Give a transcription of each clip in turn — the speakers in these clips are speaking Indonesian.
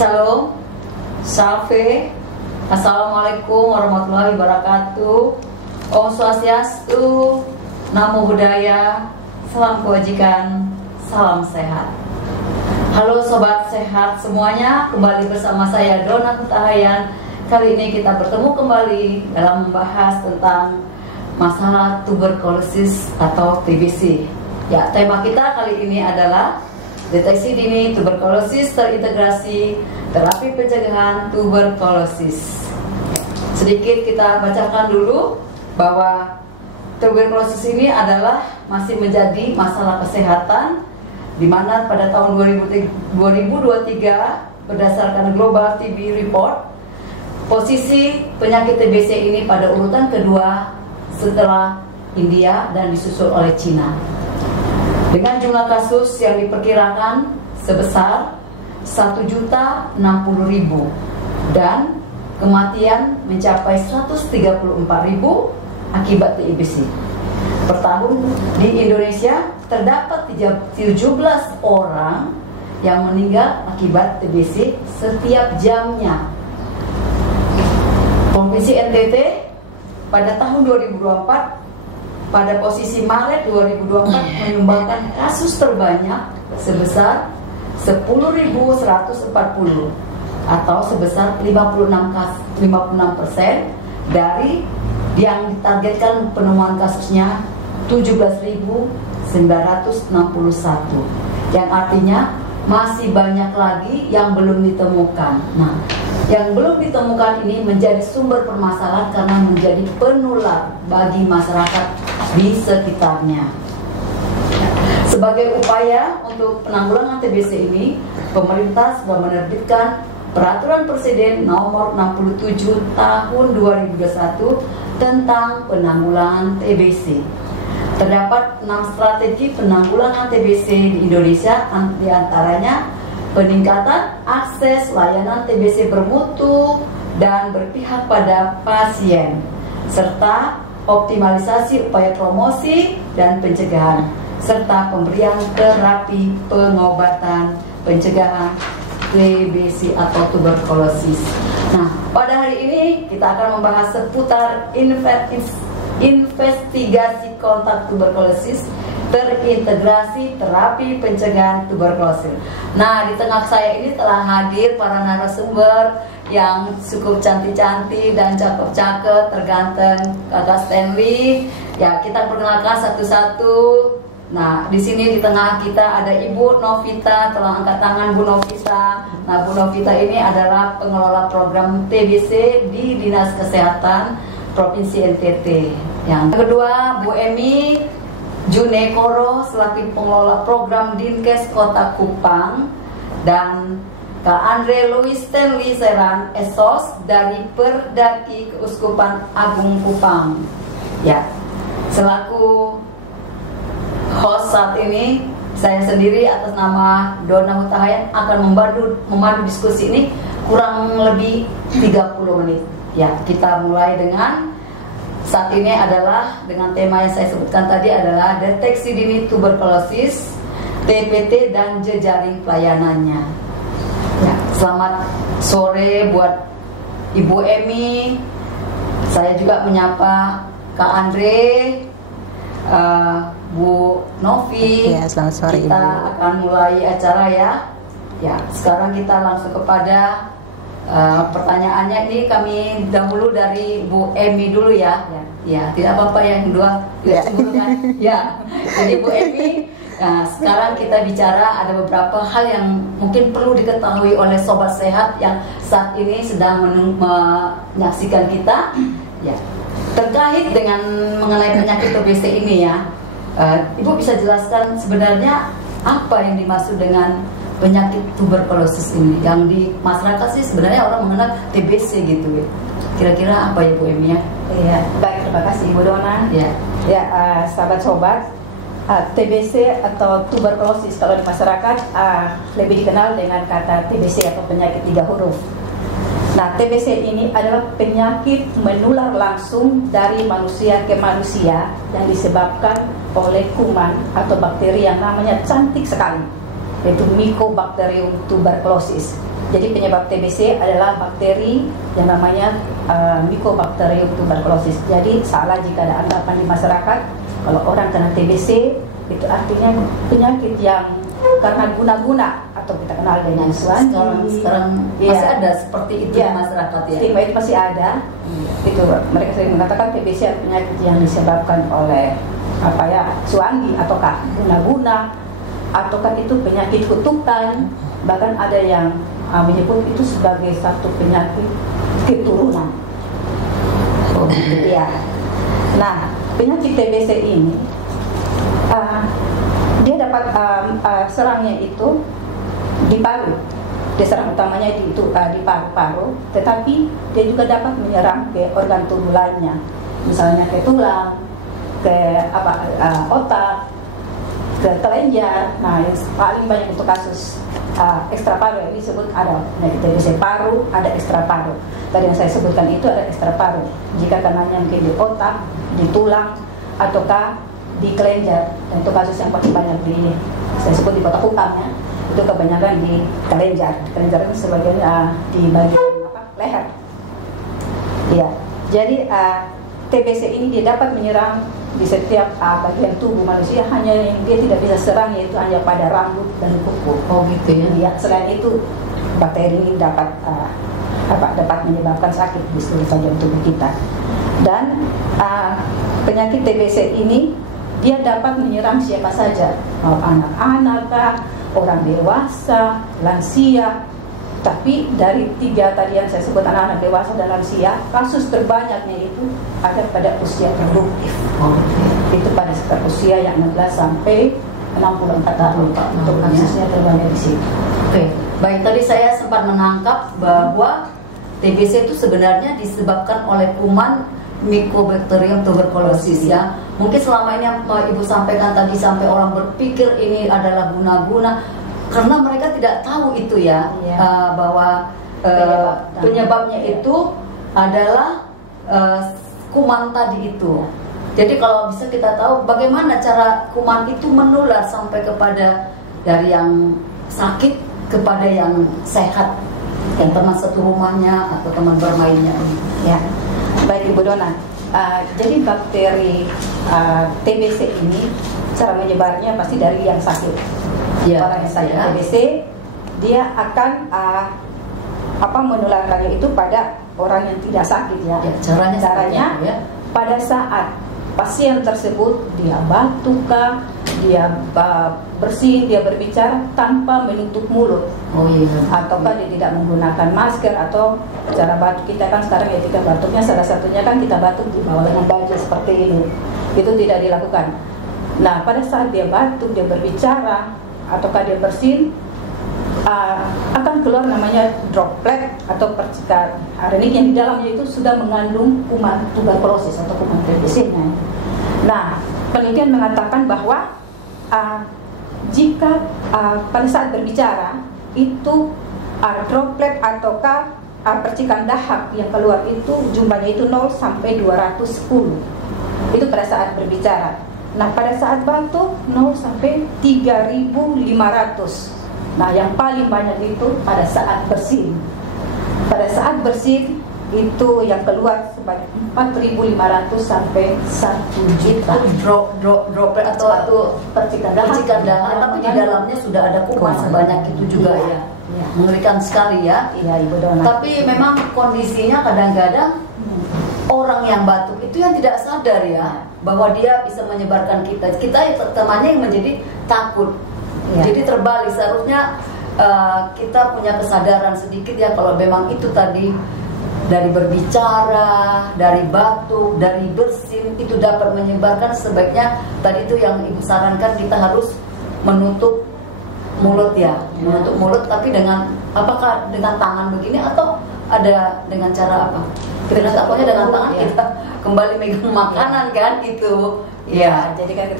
Salam, Salve, Assalamualaikum warahmatullahi wabarakatuh. Om Swastiastu, Namo Buddhaya, salam kebajikan, salam sehat. Halo sobat sehat semuanya, kembali bersama saya Dona Hutahayan. Kali ini kita bertemu kembali dalam membahas tentang masalah tuberkulosis atau TBC. Ya, tema kita kali ini adalah deteksi dini tuberkulosis terintegrasi, terapi pencegahan tuberkulosis. Sedikit kita bacakan dulu bahwa tuberkulosis ini adalah masih menjadi masalah kesehatan, di mana pada tahun 2023 berdasarkan Global TB Report, posisi penyakit TBC ini pada urutan kedua setelah India dan disusul oleh Cina. Dengan jumlah kasus yang diperkirakan sebesar 1.060.000 dan kematian mencapai 134.000 akibat TBC. Per tahun di Indonesia terdapat 17 orang yang meninggal akibat TBC setiap jamnya. Provinsi NTT pada tahun 2024 pada posisi Maret 2024 menyumbangkan kasus terbanyak sebesar 10.140 atau sebesar 56% dari yang ditargetkan penemuan kasusnya 17.961, yang artinya masih banyak lagi yang belum ditemukan. Nah, yang belum ditemukan ini menjadi sumber permasalahan karena menjadi penular bagi masyarakat di sekitarnya. Sebagai upaya untuk penanggulangan TBC ini, pemerintah sudah menerbitkan Peraturan Presiden Nomor 67 Tahun 2021 tentang penanggulangan TBC. Terdapat 6 strategi penanggulangan TBC di Indonesia, diantaranya peningkatan akses layanan TBC bermutu dan berpihak pada pasien, serta optimalisasi upaya promosi dan pencegahan, serta pemberian terapi pengobatan pencegahan TBC atau tuberkulosis. Nah, pada hari ini kita akan membahas seputar investigasi kontak tuberkulosis terintegrasi terapi pencegahan tuberkulosis. Nah, di tengah saya ini telah hadir para narasumber yang cukup cantik-cantik dan cakep-cakep, terganteng, Kakak Stanley. Ya, kita perkenalkan satu-satu. Nah, di sini di tengah kita ada Ibu Novita, tolong angkat tangan Bu Novita. Nah, Bu Novita ini adalah pengelola program TBC di Dinas Kesehatan Provinsi NTT. Yang kedua, Bu Emi Junekoro selaku pengelola program Dinkes Kota Kupang, dan Kak Andre Louis Stanley Seran Esos dari Perdaki Keuskupan Agung Kupang. Ya, selaku host saat ini saya sendiri atas nama Dona Hutahayan akan memadu diskusi ini kurang lebih 30 menit. Ya, kita mulai dengan saat ini adalah dengan tema yang saya sebutkan tadi adalah deteksi dini tuberkulosis, TPT dan jejaring pelayanannya. Ya, selamat sore buat Ibu Emi. Saya juga menyapa Kak Andre, Bu Novi. Ya, selamat sore kita Ibu. akan mulai acara ya. Ya, sekarang kita langsung kepada pertanyaannya. Ini kami dahulu dari Bu Emi dulu ya. Ya, tidak apa-apa yang kedua tidak cemburu kan? Ya, jadi Bu Emi, nah, sekarang kita bicara ada beberapa hal yang mungkin perlu diketahui oleh sobat sehat yang saat ini sedang menyaksikan kita. Ya, terkait dengan mengenai penyakit TBC ini ya. Ibu bisa jelaskan sebenarnya apa yang dimaksud dengan penyakit tuberkulosis ini? Yang di masyarakat sih sebenarnya orang mengenal TBC gitu. Kira-kira apa ya Bu Emi ya? Iya, baik, terima kasih Ibu Dona. Ya, sahabat sobat, TBC atau tuberkulosis kalau di masyarakat lebih dikenal dengan kata TBC atau penyakit 3 huruf. Nah, TBC ini adalah penyakit menular langsung dari manusia ke manusia yang disebabkan oleh kuman atau bakteri yang namanya cantik sekali, yaitu Mycobacterium tuberculosis. Jadi penyebab TBC adalah bakteri yang namanya Mycobacterium tuberculosis. Jadi salah jika ada anggapan di masyarakat kalau orang kena TBC itu artinya penyakit yang karena guna-guna atau kita kenal dengan suami. Sekarang ya, masih ada seperti itu di masyarakat ya. Stigma itu masih ada. Itu mereka sering mengatakan TBC adalah penyakit yang disebabkan oleh suami ataukah guna-guna ataukah itu penyakit kutukan, bahkan ada yang menyebut itu sebagai satu penyakit keturunan. Ya. Nah, penyakit TBC ini dia dapat serangnya itu di paru. Dia serang utamanya itu di paru-paru, tetapi dia juga dapat menyerang ke organ tubuh lainnya, misalnya ke tulang, ke otak, ke kelenjar. Nah, yang paling banyak untuk kasus ekstra paru yang disebut ada penyakit TBC paru, ada ekstra paru. Tadi yang saya sebutkan itu ada ekstra paru. Jika kenanya mungkin di otak, di tulang, ataukah di kelenjar. Dan itu kasus yang paling banyak saya sebut di kota Kupang ya. Itu kebanyakan di kelenjar. Kelenjar itu sebagian di bagian leher. Ya. Jadi TBC ini dia dapat menyerang di setiap bagian tubuh manusia, hanya yang dia tidak bisa serang yaitu hanya pada rambut dan kuku. Oh gitu ya. Ya, selain itu bakteri ini dapat menyebabkan sakit di seluruh bagian tubuh kita. Dan penyakit TBC ini dia dapat menyerang siapa saja, mau anak-anak, orang dewasa, lansia. Tapi dari 3 tadi yang saya sebut anak-anak, dewasa, dan lansia, kasus terbanyaknya itu ada pada usia produktif. Itu pada sekitar usia yang 16 sampai 64 tahun. Untuk kasusnya terbanyak di sini. Oke, baik, tadi saya sempat menangkap bahwa TBC itu sebenarnya disebabkan oleh kuman Mycobacterium tuberculosis ya. Mungkin selama ini yang Ibu sampaikan tadi sampai orang berpikir ini adalah guna-guna, karena mereka tidak tahu itu ya, bahwa penyebabnya itu adalah kuman tadi itu. Jadi kalau bisa kita tahu bagaimana cara kuman itu menular sampai kepada dari yang sakit kepada yang sehat, yang teman satu rumahnya atau teman bermainnya. Ya, baik Ibu Dona. Jadi bakteri TBC ini cara menyebarnya pasti dari yang sakit. Ya, orang yang sakit TBC dia akan menularkannya itu pada orang yang tidak sakit ya. Caranya ya, pada saat pasien tersebut dia batuk kah, dia bersin, dia berbicara tanpa menutup mulut. Oh iya. Ataukah dia tidak menggunakan masker, atau cara batuk kita kan sekarang ya, ketika batuknya salah satunya kan kita batuk di bawah dengan baju seperti ini. Itu tidak dilakukan. Nah, pada saat dia batuk, dia berbicara, ataukah dia bersin, akan keluar namanya droplet atau percikan arenik yang di dalamnya itu sudah mengandung kuman tuberkulosis atau kuman TBC-nya. Nah, penelitian mengatakan bahwa jika pada saat berbicara itu droplet ataukah percikan dahak yang keluar itu jumlahnya itu 0 sampai 210. Itu pada saat berbicara. Nah, pada saat batuk 0 sampai 3.500. Nah, yang paling banyak itu pada saat bersin. Pada saat bersin itu yang keluar sebanyak 4.500 sampai 1 juta. Droplet atau percikan dahak, tapi di dalamnya sudah ada kuman sebanyak itu juga ya. Mengerikan sekali ya. Iya, Ibu Dona. Tapi memang kondisinya kadang-kadang orang yang batuk itu yang tidak sadar ya, bahwa dia bisa menyebarkan kita temannya yang menjadi takut. Jadi terbalik, seharusnya kita punya kesadaran sedikit ya, kalau memang itu tadi dari berbicara, dari batuk, dari bersin itu dapat menyebarkan, sebaiknya tadi itu yang Ibu sarankan kita harus menutup mulut ya, menutup mulut, tapi dengan apakah dengan tangan begini atau ada dengan cara apa? Kita tahunya dengan tangan kita kembali megang makanan kan itu. Ya, jadi kan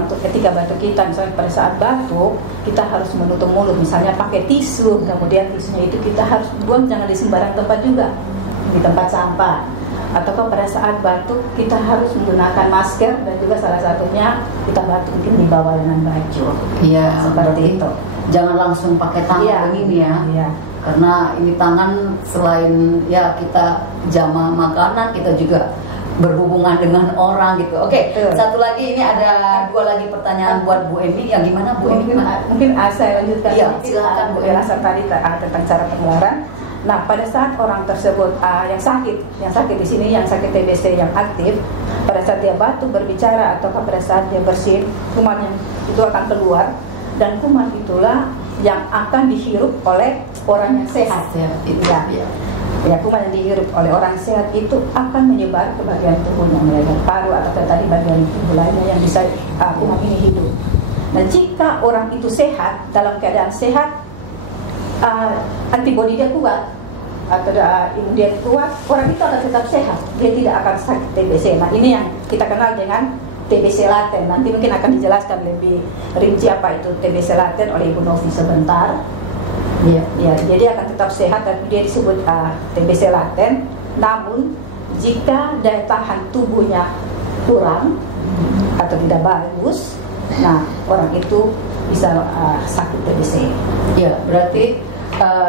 untuk ketika batuk kita, misalnya pada saat batuk kita harus menutup mulut, misalnya pakai tisu, kemudian tisunya itu kita harus buang, jangan di sembarang tempat juga, di tempat sampah. Atau pada saat batuk kita harus menggunakan masker, dan juga salah satunya kita batuk mungkin di bawah dengan baju. Iya, seperti itu. jangan langsung pakai tangan begini ya. Iya. Karena ini tangan selain ya kita jama makanan, kita juga berhubungan dengan orang gitu. Oke, satu lagi ini ada dua lagi pertanyaan buat Bu Emi. Yang gimana Bu Emi? Mungkin saya lanjutkan. Iya, silakan Bu Emi. Penjelasan tadi tentang cara penularan. Nah, pada saat orang tersebut yang sakit di sini, yang sakit TBC yang aktif, pada saat dia batuk, berbicara, atau pada saat dia bersin, kuman itu akan keluar, dan kuman itulah yang akan dihirup oleh orang yang sehat. Ya, kuman yang dihirup oleh orang sehat itu akan menyebar ke bagian tubuhnya, mulai dari paru atau ke tadi bagian tubuh lainnya yang bisa kuman ini hidup. Nah, jika orang itu sehat, dalam keadaan sehat, antibodi dia kuat atau imun dia kuat, orang itu akan tetap sehat, dia tidak akan sakit TBC. Nah, ini yang kita kenal dengan TBC laten. Nanti mungkin akan dijelaskan lebih rinci apa itu TBC laten oleh Ibu Novi sebentar. Ya, jadi akan tetap sehat dan dia disebut TBC laten. Namun jika daya tahan tubuhnya kurang atau tidak bagus, nah orang itu bisa sakit TBC. Ya, berarti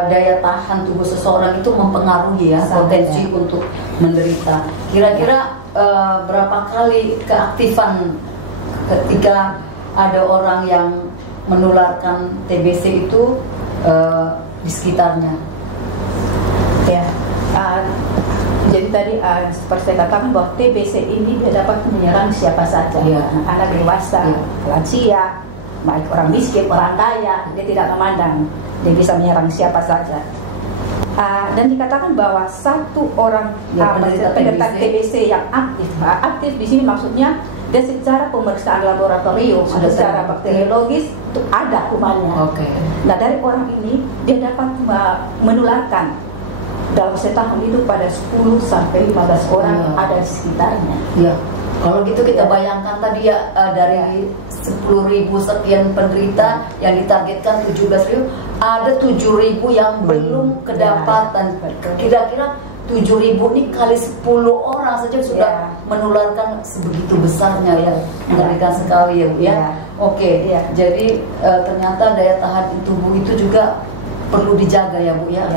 daya tahan tubuh seseorang itu mempengaruhi ya potensi untuk menderita. Kira-kira berapa kali keaktifan ketika ada orang yang menularkan TBC itu di sekitarnya? Ya, jadi tadi seperti saya katakan bahwa TBC ini dia dapat menyerang siapa saja, anak dewasa, lansia, baik orang miskin, orang kaya, dia tidak memandang, dia bisa menyerang siapa saja. Dan dikatakan bahwa satu orang penderita TBC yang aktif di sini maksudnya dia secara pemeriksaan laboratorium atau secara bakteriologis itu ada kumannya. Nah, dari orang ini dia dapat menularkan dalam setahun itu pada 10 sampai 15 orang yang ada di sekitarnya. Ya. Kalau gitu kita bayangkan tadi ya dari 10.000 sekian penderita yang ditargetkan 17.000, ada 7.000 yang belum kedapatan. Kira-kira 7.000 ini kali 10 orang saja sudah menularkan sebegitu besarnya ya, mengerikan sekali ya Bu ya. Oke, jadi ternyata daya tahan tubuh itu juga perlu dijaga ya Bu ya.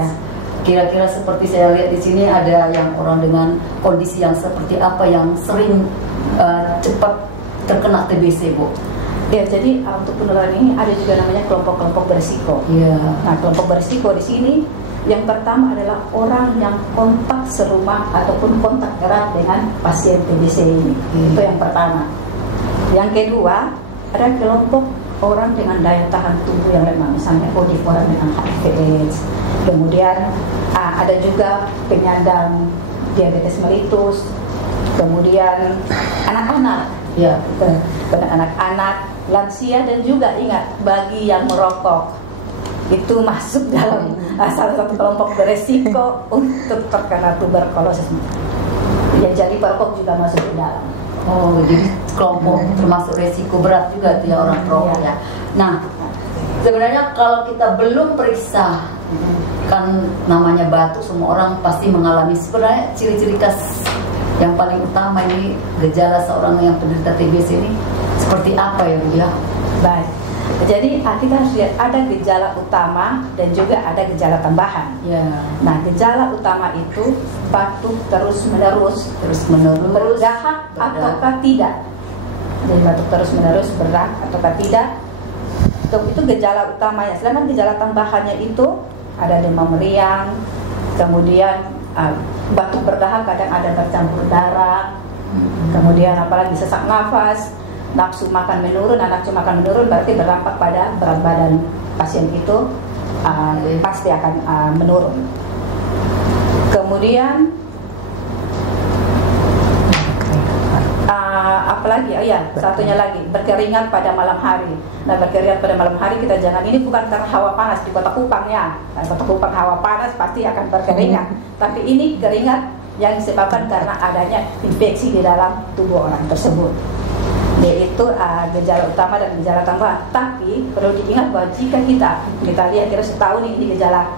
Kira-kira seperti saya lihat di sini ada yang orang dengan kondisi yang seperti apa yang sering cepat terkena TBC Bu. Ya, jadi untuk penularan ini ada juga namanya kelompok-kelompok berisiko. Nah, kelompok berisiko di sini yang pertama adalah orang yang kontak serumah ataupun kontak erat dengan pasien TBC ini. Itu yang pertama. Yang kedua, ada kelompok orang dengan daya tahan tubuh yang lemah, misalnya orang dengan HIV/AIDS. Kemudian ada juga penyandang diabetes mellitus. Kemudian anak-anak, anak-anak, lansia, dan juga ingat bagi yang merokok itu masuk dalam salah satu kelompok beresiko untuk terkena tuberkulosis. Yang jadi perokok juga masuk di dalam. Oh, jadi kelompok termasuk resiko berat juga tuh ya orang perokok ya. Nah, sebenarnya kalau kita belum periksa, kan namanya batuk, semua orang pasti mengalami. Sebenarnya ciri-ciri khas yang paling utama ini gejala seorang yang penderita TBC ini seperti apa ya Bu ya? Baik. Jadi kita harus lihat ada gejala utama dan juga ada gejala tambahan. Nah, gejala utama itu batuk terus menerus, berdahak ataukah tidak. Jadi batuk terus menerus, berdahak ataukah tidak. Itu gejala utamanya. Sedangkan gejala tambahannya itu ada demam meriang, kemudian batuk berdahak kadang ada bercampur darah, kemudian apalagi sesak nafas. Nafsu makan menurun, nafsu makan menurun berarti berdampak pada berat badan pasien itu pasti akan menurun. Kemudian apalagi? Satunya lagi berkeringat pada malam hari. Nah, berkeringat pada malam hari kita jangan, ini bukan karena hawa panas di Kota Kupang ya. Nah, Kota Kupang hawa panas pasti akan berkeringat. Tapi ini keringat yang disebabkan karena adanya infeksi di dalam tubuh orang tersebut. Yaitu gejala utama dan gejala tambahan. Tapi perlu diingat bahwa jika kita lihat terus setahun ini gejala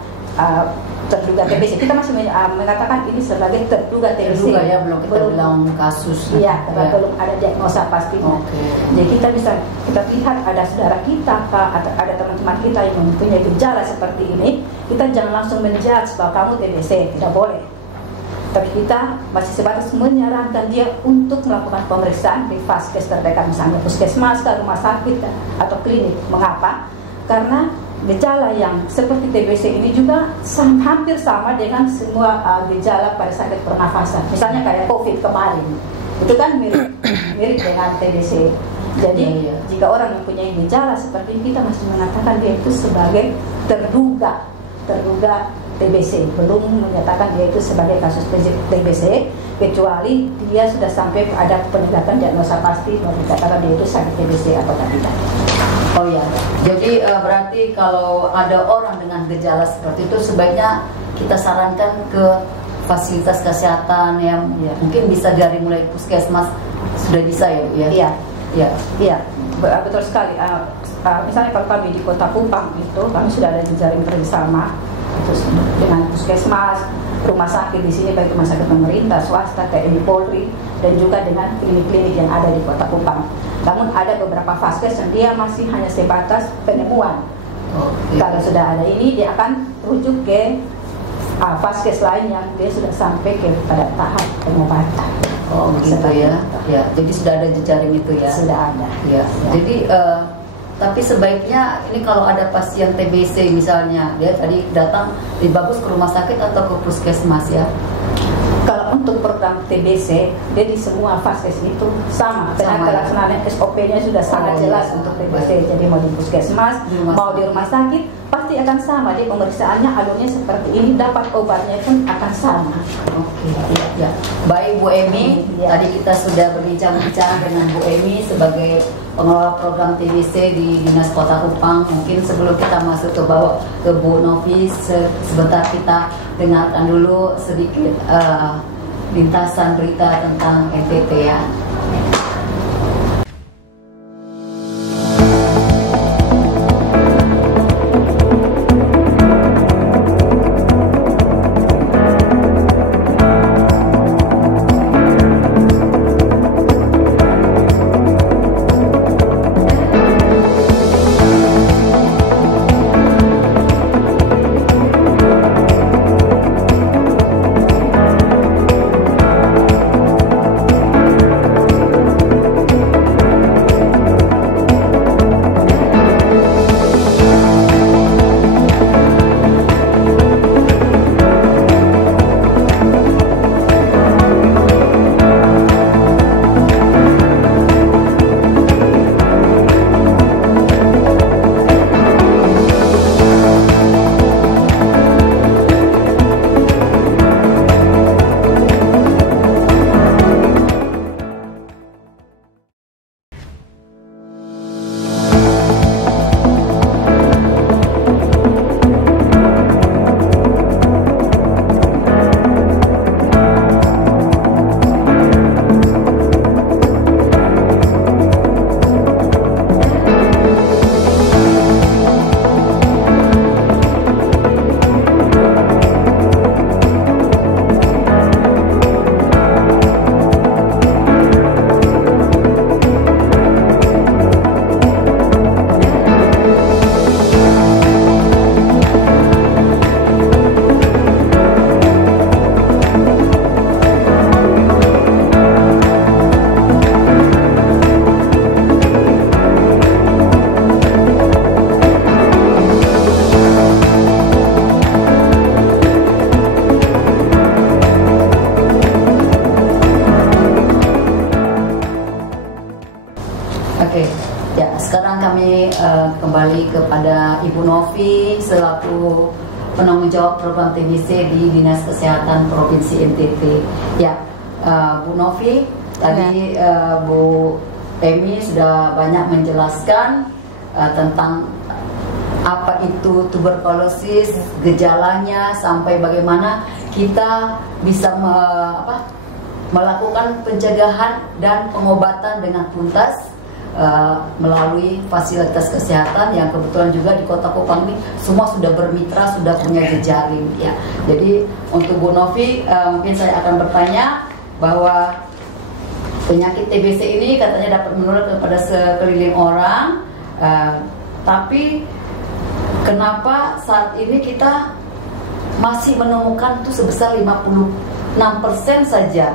terduga TBC. Kita masih mengatakan ini sebagai terduga TBC. Terduga ya, belum kita bilang kasus. Iya, karena belum ada diagnosa pastinya. Jadi kita lihat ada saudara kita, ada teman-teman kita yang mempunyai gejala seperti ini, kita jangan langsung menjudge bahwa kamu TBC, tidak boleh. Tapi kita masih sebatas menyarankan dia untuk melakukan pemeriksaan di vaskes terdekat, misalnya puskesmas, rumah sakit atau klinik. Mengapa? Karena gejala yang seperti TBC ini juga hampir sama dengan semua gejala pada sakit pernafasan. Misalnya kayak COVID kemarin, itu kan mirip dengan TBC. Jadi jika orang mempunyai gejala seperti ini, kita masih mengatakan dia itu sebagai terduga TBC, belum menyatakan dia itu sebagai kasus TBC, kecuali dia sudah sampai ada penegakan diagnosa pasti bahwa dikatakan dia itu sakit TBC atau tidak. Oh ya, jadi berarti kalau ada orang dengan gejala seperti itu sebaiknya kita sarankan ke fasilitas kesehatan yang mungkin bisa dari mulai puskesmas sudah bisa ya, Bu ya? Iya, betul sekali. Misalnya kalau kami di Kota Kupang itu kami sudah ada jejaring kerjasama terus dengan puskesmas, rumah sakit di sini baik rumah sakit pemerintah, swasta, TNI, Polri, dan juga dengan klinik-klinik yang ada di Kota Kupang. Namun ada beberapa vaskes yang dia masih hanya sebatas penemuan. Kalau sudah ada ini, dia akan rujuk ke vaskes lain yang dia sudah sampai pada tahap pengobatan. Oh begitu ya. Jadi sudah ada jejaring itu ya. Sudah ada. Ya. Jadi tapi sebaiknya ini kalau ada pasien TBC misalnya, dia tadi datang bagus ke rumah sakit atau ke puskesmas ya? Kalau untuk program TBC, dia di semua vaskes itu sama. Karena pelaksanaan SOP-nya sudah sangat jelas untuk TBC. Jadi mau di puskesmas, mau di rumah sakit, pasti akan sama. Jadi pemeriksaannya alurnya seperti ini, dapat obatnya pun akan sama. Ya. Baik Bu Emi, tadi kita sudah berbincang-bincang dengan Bu Emi sebagai pengelola program TBC di Dinas Kota Kupang. Mungkin sebelum kita masuk ke Bu Novi, sebentar kita dengarkan dulu sedikit lintasan berita tentang NTT ya. kembali kepada Ibu Novi selaku penanggung jawab program TBC di Dinas Kesehatan Provinsi NTT. Ya, Bu Novi, tadi Bu Emi sudah banyak menjelaskan tentang apa itu tuberkulosis, gejalanya, sampai bagaimana kita bisa melakukan pencegahan dan pengobatan dengan tuntas melalui fasilitas kesehatan yang kebetulan juga di Kota Kupang ini semua sudah bermitra, sudah punya jejaring ya. Jadi untuk Bu Novi mungkin saya akan bertanya bahwa penyakit TBC ini katanya dapat menular kepada sekeliling orang, tapi kenapa saat ini kita masih menemukan itu sebesar 56% saja?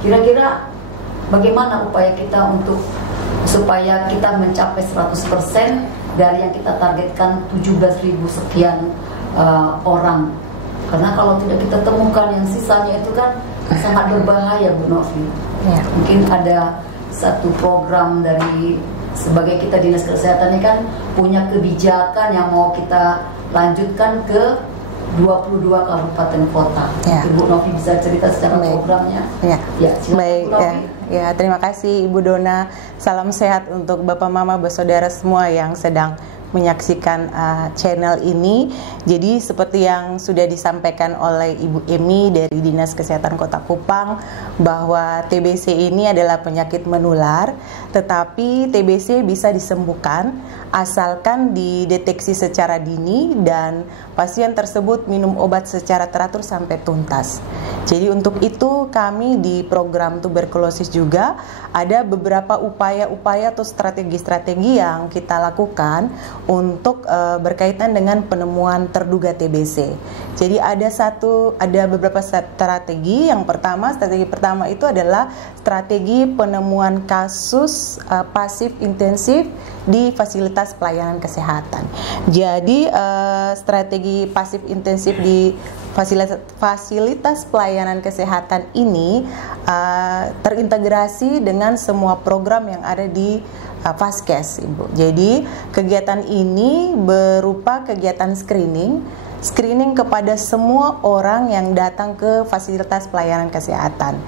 Kira-kira bagaimana upaya kita untuk supaya kita mencapai 100% dari yang kita targetkan 17.000 sekian orang? Karena kalau tidak kita temukan yang sisanya itu kan sangat berbahaya, Bu Novi. Ya. Mungkin ada satu program dari sebagai kita dinas kesehatan ini kan punya kebijakan yang mau kita lanjutkan ke 22 kabupaten kota. Ya. Ibu Novi bisa cerita secara programnya. Ya. Ya, baik. Ya, terima kasih Ibu Dona. Salam sehat untuk Bapak Mama, bersaudara semua yang sedang menyaksikan channel ini. Jadi seperti yang sudah disampaikan oleh Ibu Emi dari Dinas Kesehatan Kota Kupang bahwa TBC ini adalah penyakit menular, tetapi TBC bisa disembuhkan asalkan dideteksi secara dini dan pasien tersebut minum obat secara teratur sampai tuntas. Jadi untuk itu kami di program tuberkulosis juga ada beberapa upaya-upaya atau strategi-strategi yang kita lakukan untuk berkaitan dengan penemuan terduga TBC. Jadi ada beberapa strategi. Strategi pertama itu adalah strategi penemuan kasus pasif intensif di fasilitas pelayanan kesehatan. Jadi strategi pasif intensif di fasilitas pelayanan kesehatan ini terintegrasi dengan semua program yang ada di Vaskes, Ibu. Jadi kegiatan ini berupa kegiatan screening kepada semua orang yang datang ke fasilitas pelayanan kesehatan.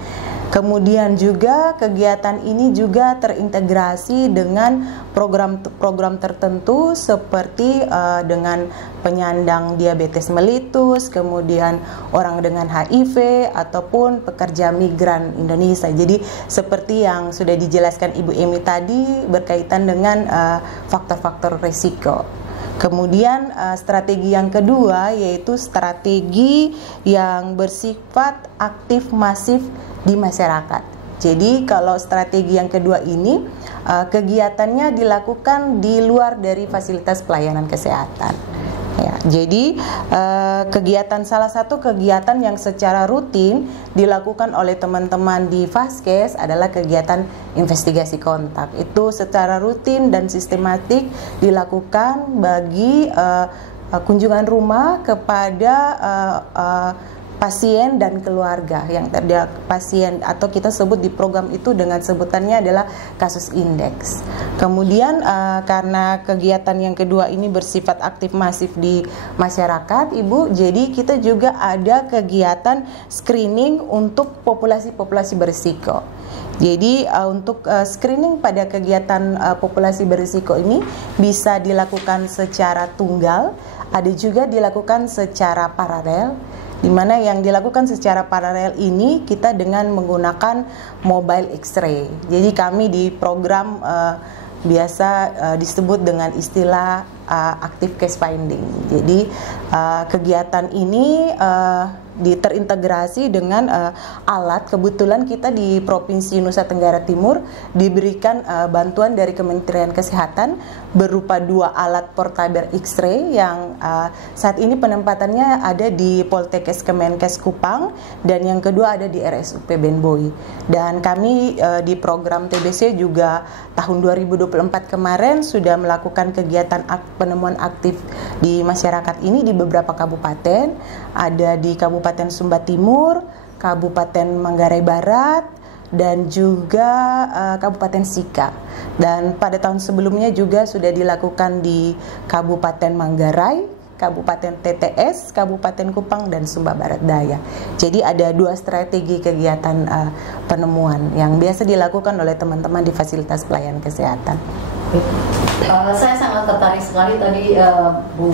Kemudian juga kegiatan ini juga terintegrasi dengan program-program tertentu seperti dengan penyandang diabetes mellitus, kemudian orang dengan HIV ataupun pekerja migran Indonesia. Jadi seperti yang sudah dijelaskan Ibu Emi tadi berkaitan dengan faktor-faktor risiko. Kemudian strategi yang kedua yaitu strategi yang bersifat aktif masif di masyarakat. Jadi kalau strategi yang kedua ini kegiatannya dilakukan di luar dari fasilitas pelayanan kesehatan. Ya, jadi salah satu kegiatan yang secara rutin dilakukan oleh teman-teman di Vaskes adalah kegiatan investigasi kontak. Itu secara rutin dan sistematik dilakukan bagi kunjungan rumah kepada pasien dan keluarga yang terdapat pasien, atau kita sebut di program itu dengan sebutannya adalah kasus indeks. Kemudian karena kegiatan yang kedua ini bersifat aktif masif di masyarakat, Ibu, jadi kita juga ada kegiatan screening untuk populasi-populasi berisiko. Jadi untuk screening pada kegiatan populasi berisiko ini bisa dilakukan secara tunggal, ada juga dilakukan secara paralel. Di mana yang dilakukan secara paralel ini kita dengan menggunakan mobile X-ray. Jadi kami di program biasa disebut dengan istilah active case finding. Jadi kegiatan ini terintegrasi dengan alat. Kebetulan kita di Provinsi Nusa Tenggara Timur diberikan bantuan dari Kementerian Kesehatan berupa 2 alat portable X-ray yang saat ini penempatannya ada di Poltekkes Kemenkes Kupang dan yang kedua ada di RSUP Benboy. Dan kami di program TBC juga tahun 2024 kemarin sudah melakukan kegiatan penemuan aktif di masyarakat ini di beberapa kabupaten. Ada di Kabupaten Sumba Timur, Kabupaten Manggarai Barat, dan juga Kabupaten Sika. Dan pada tahun sebelumnya juga sudah dilakukan di Kabupaten Manggarai, Kabupaten TTS, Kabupaten Kupang, dan Sumba Barat Daya. Jadi ada 2 strategi kegiatan penemuan yang biasa dilakukan oleh teman-teman di fasilitas pelayanan kesehatan. Saya sangat tertarik sekali tadi Bu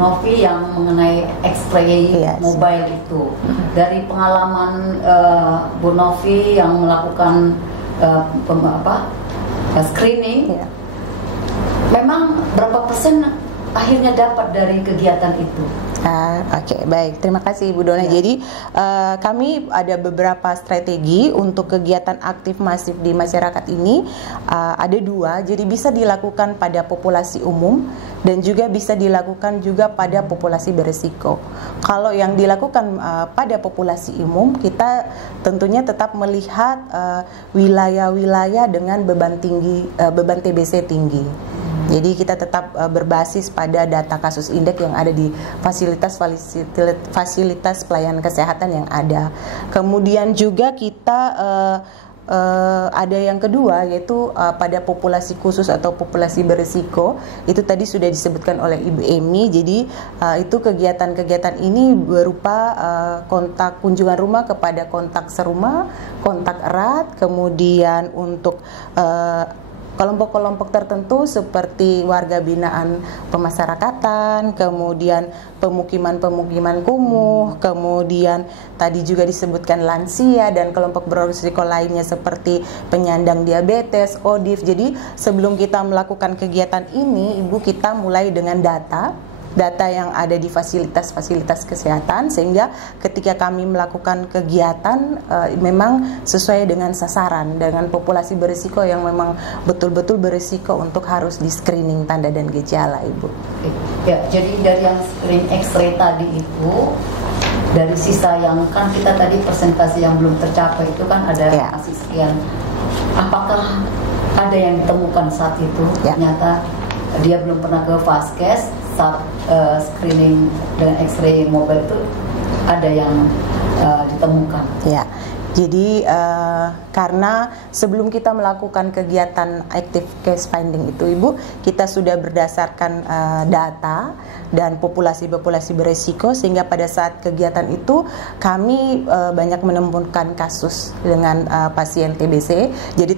Novi yang mengenai X-ray mobile itu. Dari pengalaman Bu Novi yang melakukan screening, Ya. memang berapa persen akhirnya dapat dari kegiatan itu? Oke, baik. Terima kasih Ibu Dona. Ya. Jadi kami ada beberapa strategi untuk kegiatan aktif masif di masyarakat ini. Ada dua. Jadi bisa dilakukan pada populasi umum dan juga bisa dilakukan juga pada populasi beresiko. Kalau yang dilakukan pada populasi umum, kita tentunya tetap melihat wilayah-wilayah dengan beban tinggi, beban TBC tinggi. Jadi kita tetap berbasis pada data kasus indeks yang ada di fasilitas pelayanan kesehatan yang ada. Kemudian juga kita ada yang kedua, yaitu pada populasi khusus atau populasi berisiko. Itu tadi sudah disebutkan oleh Ibu Emi. Jadi itu kegiatan-kegiatan ini berupa kontak kunjungan rumah kepada kontak serumah, kontak erat, kemudian untuk kelompok-kelompok tertentu seperti warga binaan pemasyarakatan, kemudian pemukiman-pemukiman kumuh, kemudian tadi juga disebutkan lansia dan kelompok berisiko lainnya seperti penyandang diabetes, ODIF. Jadi sebelum kita melakukan kegiatan ini, Ibu, kita mulai dengan data yang ada di fasilitas-fasilitas kesehatan, sehingga ketika kami melakukan kegiatan memang sesuai dengan sasaran, dengan populasi berisiko yang memang betul-betul berisiko untuk harus di screening tanda dan gejala, Ibu. Ya, jadi dari yang screen X-ray tadi itu, dari sisa yang kan kita tadi persentase yang belum tercapai itu kan ada masih sekian. Apakah ada yang ditemukan saat itu ternyata dia belum pernah ke Vaskes? Saat screening dengan X-ray mobile itu ada yang ditemukan. Ya, jadi karena sebelum kita melakukan kegiatan active case finding itu, Ibu, kita sudah berdasarkan data dan populasi-populasi beresiko, sehingga pada saat kegiatan itu kami banyak menemukan kasus dengan pasien TBC. Jadi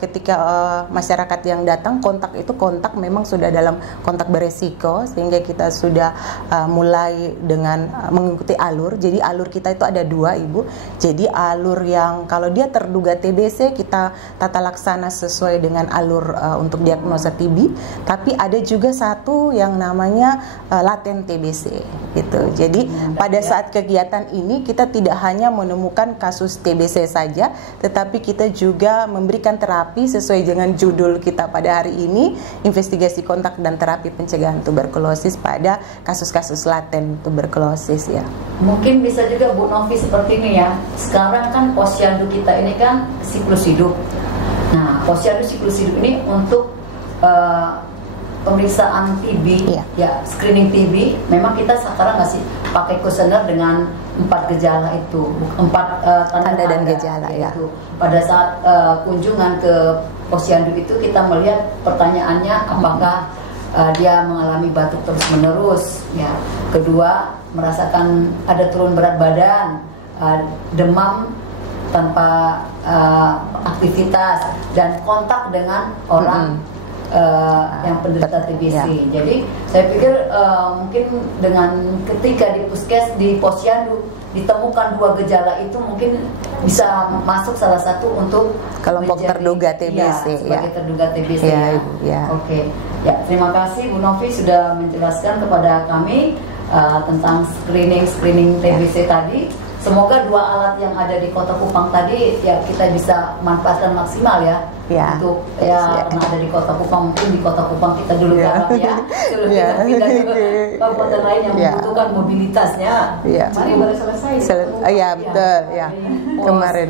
ketika masyarakat yang datang kontak memang sudah dalam kontak beresiko, sehingga kita sudah mulai dengan mengikuti alur. Jadi alur kita itu ada dua, Ibu. Jadi alur yang kalau dia terduga TBC, kita tata laksana sesuai dengan alur untuk diagnosa TB. Tapi ada juga satu yang namanya laten TBC gitu. Jadi pada saat kegiatan ini kita tidak hanya menemukan kasus TBC saja, tetapi kita juga memberikan terapi sesuai dengan judul kita pada hari ini, investigasi kontak dan terapi pencegahan tuberkulosis pada kasus-kasus laten tuberkulosis, ya. Mungkin bisa juga Bu Novi seperti ini ya. Sekarang kan posyandu kita ini kan siklus hidup. Nah, posyandu siklus hidup ini untuk pemeriksaan TB, ya screening TB, memang kita sekarang masih pakai kuesioner dengan 4 gejala itu, 4 tanda dan gejala ya. Pada saat kunjungan ke posyandu itu kita melihat pertanyaannya apakah dia mengalami batuk terus menerus, ya. Kedua, merasakan ada turun berat badan, demam tanpa aktivitas dan kontak dengan orang yang penderita TBC. Jadi saya pikir mungkin dengan ketika di puskes di posyandu ditemukan 2 gejala itu mungkin bisa masuk salah satu untuk kelompok terduga TBC, sebagai terduga TBC ya. Oke. Ya, terima kasih Bu Novi sudah menjelaskan kepada kami tentang screening TBC tadi. Semoga 2 alat yang ada di Kota Kupang tadi ya kita bisa manfaatkan maksimal ya. Untuk pernah ada di Kota Kupang, mungkin di Kota Kupang kita dulu garap ya. Sebelum kita pindah ke kabupaten lain yang membutuhkan mobilitasnya. Mari baru selesai. Betul ya. Kemarin.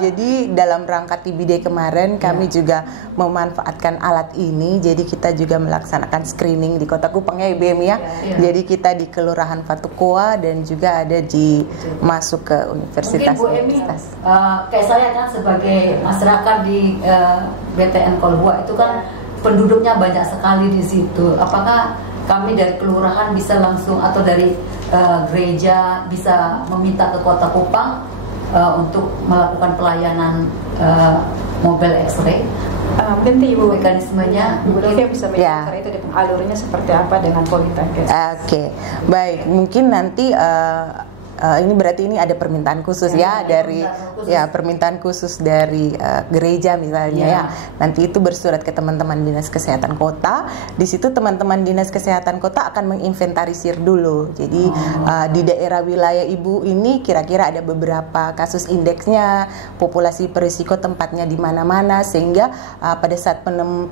Jadi dalam rangka TB Day kemarin kami juga memanfaatkan alat ini. Jadi kita juga melaksanakan screening di Kota Kupang ya, IBM ya. Jadi kita di Kelurahan Fatukoa dan juga ada di masuk ke universitas. Mungkin Bu Emi, kayak saya kan sebagai masyarakat di BTN Kolbua itu kan penduduknya banyak sekali di situ. Apakah kami dari kelurahan bisa langsung atau dari gereja bisa meminta ke Kota Kupang untuk melakukan pelayanan mobile X-ray? Mungkin Ibu mekanismenya Ibu Novi bisa menjelaskan itu dengan alurnya seperti apa dengan Politekkes. Oke, baik. Mungkin nanti ini berarti ini ada permintaan khusus ya dari permintaan khusus dari gereja misalnya ya. Nanti itu bersurat ke teman-teman Dinas Kesehatan Kota. Di situ teman-teman Dinas Kesehatan Kota akan menginventarisir dulu. Jadi di daerah wilayah Ibu ini kira-kira ada beberapa kasus indeksnya, populasi berisiko tempatnya di mana-mana, sehingga pada saat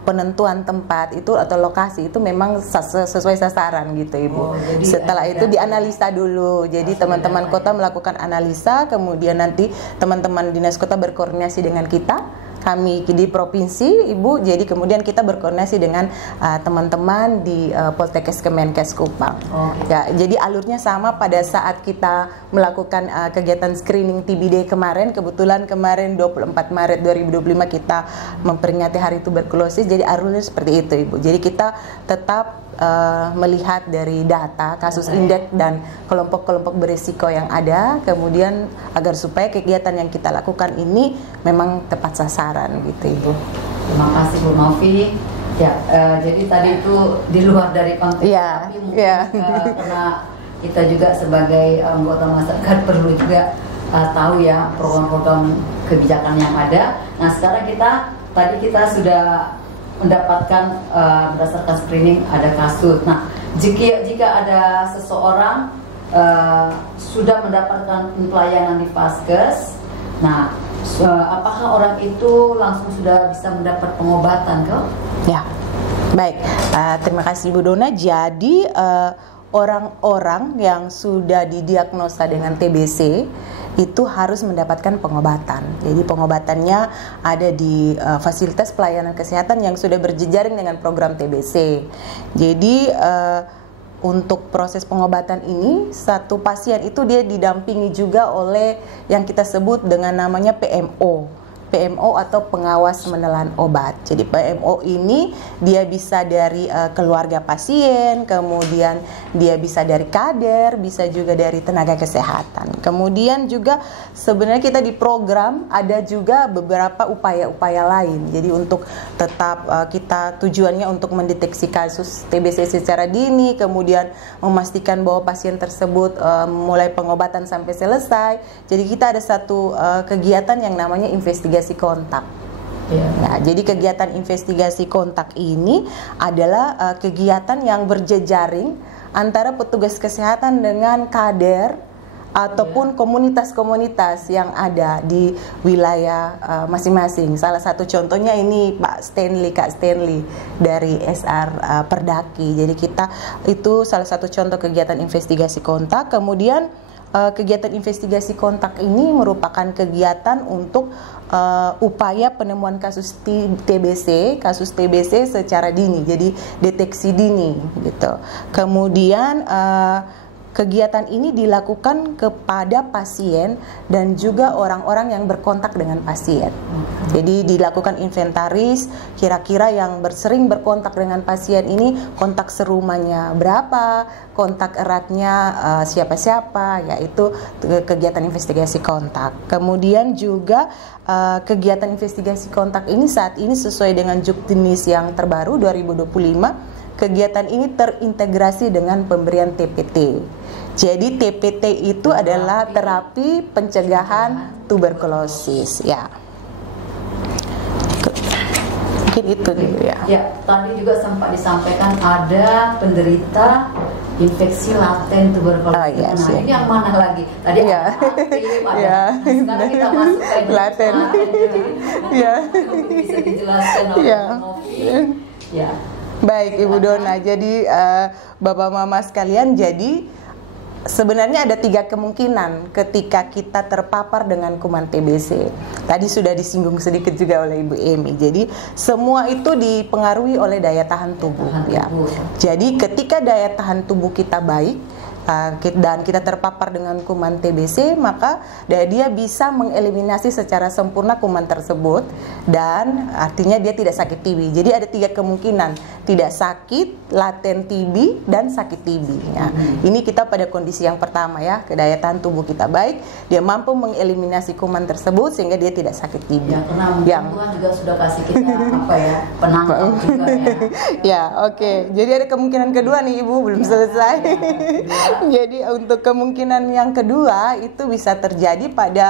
penentuan tempat itu atau lokasi itu memang sesuai sasaran gitu Ibu. Setelah itu dianalisa dulu. Jadi teman-teman kota melakukan analisa, kemudian nanti teman-teman dinas kota berkoordinasi dengan kita, kami di provinsi Ibu, jadi kemudian kita berkoordinasi dengan teman-teman di Poltekkes Kemenkes Kupang. Ya, jadi alurnya sama pada saat kita melakukan kegiatan screening TBD kemarin. Kebetulan kemarin 24 Maret 2025 kita memperingati Hari Tuberkulosis, jadi alurnya seperti itu Ibu. Jadi kita tetap melihat dari data kasus indeks dan kelompok-kelompok berisiko yang ada, kemudian agar supaya kegiatan yang kita lakukan ini memang tepat sasaran gitu Ibu. Terima kasih Bu Novi. Ya, jadi tadi itu di luar dari konteks, tapi mungkin karena kita juga sebagai anggota masyarakat perlu juga tahu ya program-program kebijakan yang ada. Nah sekarang tadi kita sudah mendapatkan berdasarkan screening ada kasus. Nah, jika ada seseorang sudah mendapatkan pelayanan di Vaskes, nah apakah orang itu langsung sudah bisa mendapat pengobatan kok? Ya, baik. Terima kasih Bu Dona. Jadi orang-orang yang sudah didiagnosa dengan TBC itu harus mendapatkan pengobatan. Jadi pengobatannya ada di fasilitas pelayanan kesehatan yang sudah berjejaring dengan program TBC. Jadi untuk proses pengobatan ini, satu pasien itu dia didampingi juga oleh yang kita sebut dengan namanya PMO atau pengawas menelan obat. Jadi PMO ini dia bisa dari keluarga pasien, kemudian dia bisa dari kader, bisa juga dari tenaga kesehatan. Kemudian juga sebenarnya kita di program ada juga beberapa upaya-upaya lain. Jadi untuk tetap kita tujuannya untuk mendeteksi kasus TBC secara dini, kemudian memastikan bahwa pasien tersebut mulai pengobatan sampai selesai. Jadi kita ada satu kegiatan yang namanya investigasi kontak. Nah, jadi kegiatan investigasi kontak ini adalah kegiatan yang berjejaring antara petugas kesehatan dengan kader ataupun komunitas-komunitas yang ada di wilayah masing-masing. Salah satu contohnya ini Kak Stanley dari SR Perdaki. Jadi kita itu salah satu contoh kegiatan investigasi kontak. Kemudian kegiatan investigasi kontak ini merupakan kegiatan untuk upaya penemuan kasus TBC secara dini, jadi deteksi dini gitu. Kemudian kegiatan ini dilakukan kepada pasien dan juga orang-orang yang berkontak dengan pasien. Jadi dilakukan inventaris, kira-kira yang sering berkontak dengan pasien ini kontak serumahnya berapa, kontak eratnya siapa-siapa, yaitu kegiatan investigasi kontak. Kemudian juga kegiatan investigasi kontak ini saat ini sesuai dengan Juknis yang terbaru 2025. Kegiatan ini terintegrasi dengan pemberian TPT. Jadi TPT itu adalah terapi pencegahan tuberkulosis, ya. Mungkin itu dulu ya. Ya, tadi juga sempat disampaikan ada penderita infeksi laten tuberkulosis. Oh, yes, nah, ini yang mana lagi? Tadi ada aktif, ada. Sekarang kita masuk ke laten. Bisa dijelaskan oleh Novi. Ya. Baik Ibu Dona, jadi Bapak Mama sekalian, jadi sebenarnya ada 3 kemungkinan ketika kita terpapar dengan kuman TBC. Tadi sudah disinggung sedikit juga oleh Ibu Emi. Jadi semua itu dipengaruhi oleh daya tahan tubuh. Ya. Jadi ketika daya tahan tubuh kita baik dan kita terpapar dengan kuman TBC, maka dia bisa mengeliminasi secara sempurna kuman tersebut dan artinya dia tidak sakit TB. Jadi ada 3 kemungkinan, tidak sakit, laten TB, dan sakit TB. Ya. Ini kita pada kondisi yang pertama ya, daya tahan tubuh kita baik, dia mampu mengeliminasi kuman tersebut sehingga dia tidak sakit TB. Ya, karena Tuhan juga sudah kasih kita penangkal juga ya. Ya, oke. Jadi ada kemungkinan kedua nih Ibu, belum selesai. Jadi untuk kemungkinan yang kedua itu bisa terjadi pada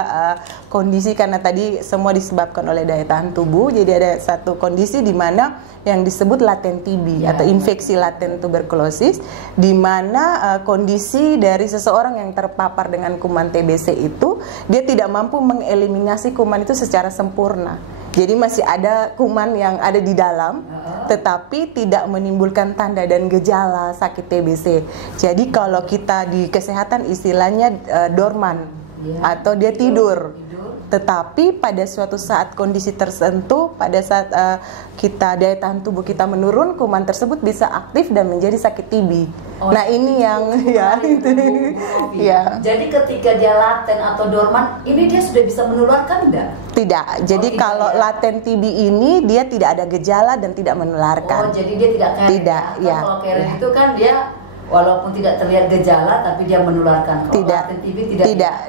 kondisi, karena tadi semua disebabkan oleh daya tahan tubuh. Jadi ada satu kondisi di mana yang disebut laten TB atau infeksi laten tuberkulosis, di mana kondisi dari seseorang yang terpapar dengan kuman TBC itu dia tidak mampu mengeliminasi kuman itu secara sempurna. Jadi masih ada kuman yang ada di dalam, tetapi tidak menimbulkan tanda dan gejala sakit TBC. Jadi kalau kita di kesehatan istilahnya dorman atau dia tidur. Tetapi pada suatu saat kondisi tertentu, pada saat kita daya tahan tubuh kita menurun, kuman tersebut bisa aktif dan menjadi sakit TB. Nah ini yang itu. Jadi ketika dia laten atau dorman, ini dia sudah bisa menularkan enggak? Tidak. Jadi kalau laten TB ini dia tidak ada gejala dan tidak menularkan. Jadi dia tidak carrier. Tidak. Kalau carrier itu kan dia walaupun tidak terlihat gejala tapi dia menularkan. Kalau laten TB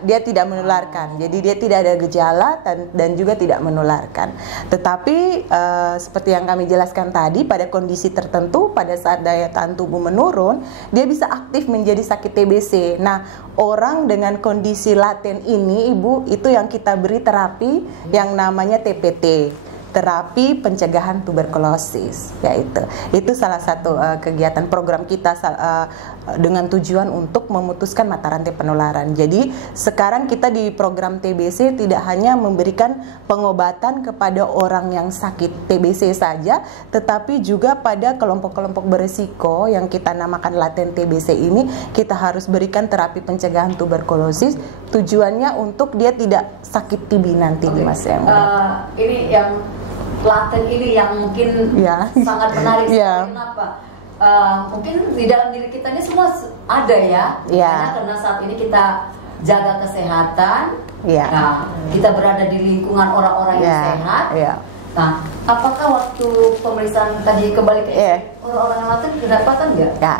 dia tidak menularkan. Jadi dia tidak ada gejala dan juga tidak menularkan. Tetapi seperti yang kami jelaskan tadi, pada kondisi tertentu pada saat daya tahan tubuh menurun, dia bisa aktif menjadi sakit TBC. Nah, orang dengan kondisi laten ini, Ibu, itu yang kita beri terapi yang namanya TPT. Terapi pencegahan tuberkulosis, yaitu itu salah satu kegiatan program kita dengan tujuan untuk memutuskan mata rantai penularan. Jadi sekarang kita di program TBC tidak hanya memberikan pengobatan kepada orang yang sakit TBC saja, tetapi juga pada kelompok-kelompok berisiko yang kita namakan laten TBC ini kita harus berikan terapi pencegahan tuberkulosis. Tujuannya untuk dia tidak sakit TB nanti, Mas. Ini yang laten ini yang mungkin sangat menarik. Kenapa? Mungkin di dalam diri kita ini semua ada ya. Karena saat ini kita jaga kesehatan. Nah, kita berada di lingkungan orang-orang yang sehat. Nah, apakah waktu pemeriksaan tadi kembali ke orang-orang laten kedapatan nggak?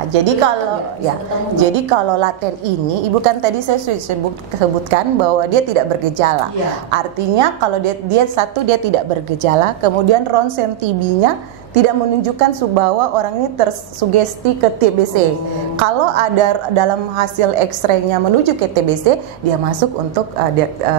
Jadi kalau laten ini, Ibu kan tadi saya sebutkan bahwa dia tidak bergejala. Artinya kalau dia tidak bergejala, kemudian ronsen TB-nya tidak menunjukkan bahwa orang ini tersugesti ke TBC. Kalau ada dalam hasil X-ray-nya menuju ke TBC, dia masuk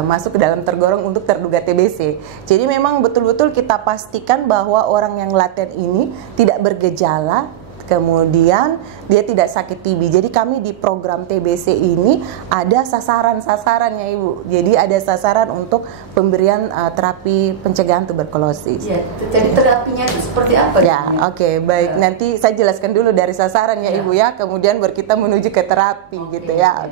masuk ke dalam tergolong untuk terduga TBC. Jadi memang betul-betul kita pastikan bahwa orang yang laten ini tidak bergejala, kemudian dia tidak sakit TB. Jadi kami di program TBC ini ada sasaran-sasarannya, Ibu. Jadi ada sasaran untuk pemberian terapi pencegahan tuberkulosis. Jadi terapinya itu seperti apa? Baik. Nanti saya jelaskan dulu dari sasarannya, Ibu ya. Kemudian baru kita menuju ke terapi gitu ya.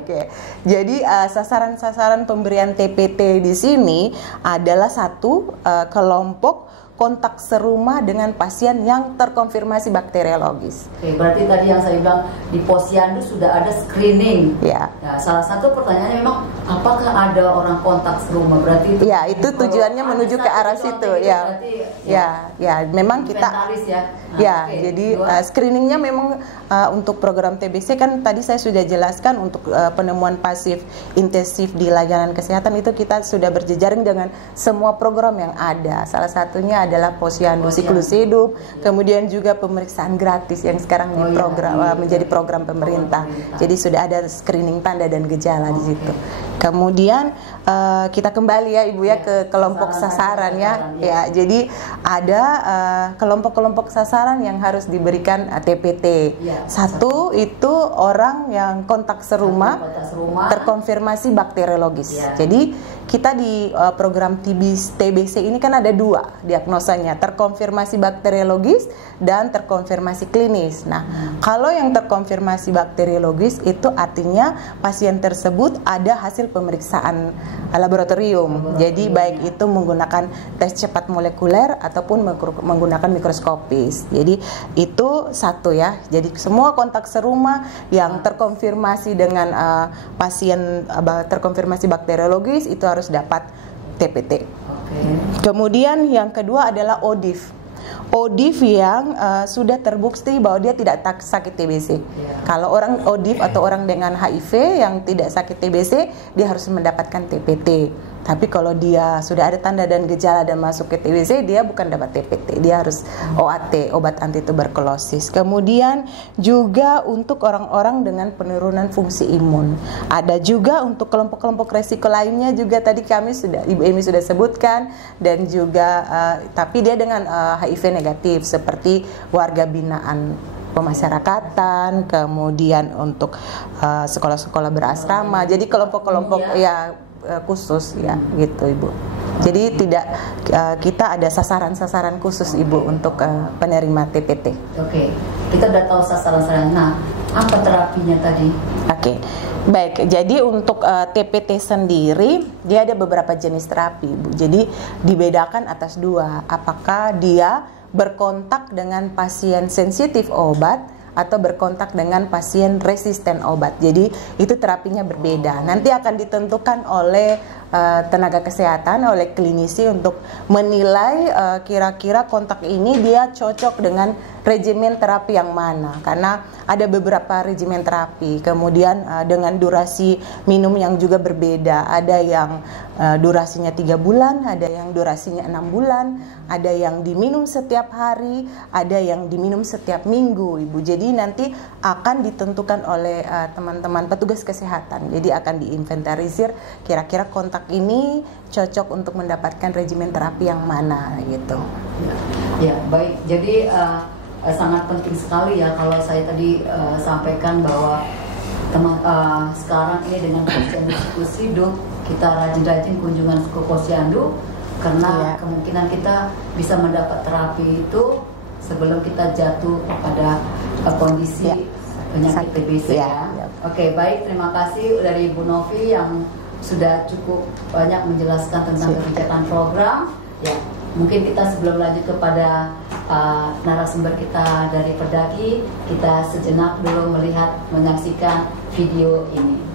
Jadi sasaran-sasaran pemberian TPT di sini adalah satu kelompok kontak serumah dengan pasien yang terkonfirmasi bakteriologis. Berarti tadi yang saya bilang di Posyandu sudah ada screening. Nah, salah satu pertanyaannya memang apakah ada orang kontak serumah? Berarti itu tujuannya menuju ke arah situ. Memang kita jadi screeningnya memang untuk program TBC kan tadi saya sudah jelaskan untuk penemuan pasif intensif di layanan kesehatan itu kita sudah berjejaring dengan semua program yang ada. Salah satunya adalah Posyandu Siklus Hidup, kemudian juga pemeriksaan gratis yang sekarang menjadi program pemerintah. Jadi sudah ada screening tanda dan gejala di situ. Kemudian kita kembali ya Ibu ya ke kelompok sasaran ya. Jadi ada kelompok-kelompok sasaran yang harus diberikan TPT. Satu itu orang yang kontak serumah terkonfirmasi bakteriologis. Jadi kita di program TBC ini kan ada dua diagnosanya, terkonfirmasi bakteriologis dan terkonfirmasi klinis. Nah, kalau yang terkonfirmasi bakteriologis itu artinya pasien tersebut ada hasil pemeriksaan laboratorium. Jadi baik itu menggunakan tes cepat molekuler ataupun menggunakan mikroskopis. Jadi itu satu ya. Jadi semua kontak serumah yang terkonfirmasi dengan pasien terkonfirmasi bakteriologis itu harus dapat TPT. Kemudian yang kedua adalah ODIF. ODIF yang sudah terbukti bahwa dia tidak sakit TBC. Kalau orang ODIF atau orang dengan HIV yang tidak sakit TBC, dia harus mendapatkan TPT. Tapi kalau dia sudah ada tanda dan gejala dan masuk ke TBC, dia bukan dapat TPT, dia harus OAT, obat anti tuberkulosis. Kemudian juga untuk orang-orang dengan penurunan fungsi imun. Ada juga untuk kelompok-kelompok resiko lainnya juga tadi Ibu Emi sudah sebutkan, dan juga tapi dia dengan HIV negatif seperti warga binaan pemasyarakatan, kemudian untuk sekolah-sekolah berasrama. Jadi kelompok-kelompok khusus ya gitu Ibu. Jadi tidak kita ada sasaran-sasaran khusus Ibu untuk penerima TPT. Oke, kita udah tahu sasaran-sasaran. Nah, apa terapinya tadi? Oke, baik. Jadi untuk TPT sendiri dia ada beberapa jenis terapi Ibu. Jadi dibedakan atas dua. Apakah dia berkontak dengan pasien sensitif obat atau berkontak dengan pasien resisten obat. Jadi itu terapinya berbeda. Nanti akan ditentukan oleh tenaga kesehatan, oleh klinisi untuk menilai kira-kira kontak ini dia cocok dengan regimen terapi yang mana. Karena ada beberapa regimen terapi, kemudian dengan durasi minum yang juga berbeda. Ada yang durasinya 3 bulan, ada yang durasinya 6 bulan, ada yang diminum setiap hari, ada yang diminum setiap minggu Ibu. Jadi nanti akan ditentukan oleh teman-teman petugas kesehatan. Jadi akan diinventarisir kira-kira kontak ini cocok untuk mendapatkan regimen terapi yang mana gitu. Ya, baik. Jadi sangat penting sekali ya kalau saya tadi sampaikan bahwa sekarang ini dengan Posyandu Sido kita rajin-rajin kunjungan ke Posyandu karena kemungkinan kita bisa mendapat terapi itu sebelum kita jatuh pada kondisi penyakit TBC ya. Oke, baik, terima kasih dari Bu Novi yang sudah cukup banyak menjelaskan tentang kebijakan program. Ya, mungkin kita sebelum lanjut kepada narasumber kita dari Perdaki, kita sejenak dulu menyaksikan video ini.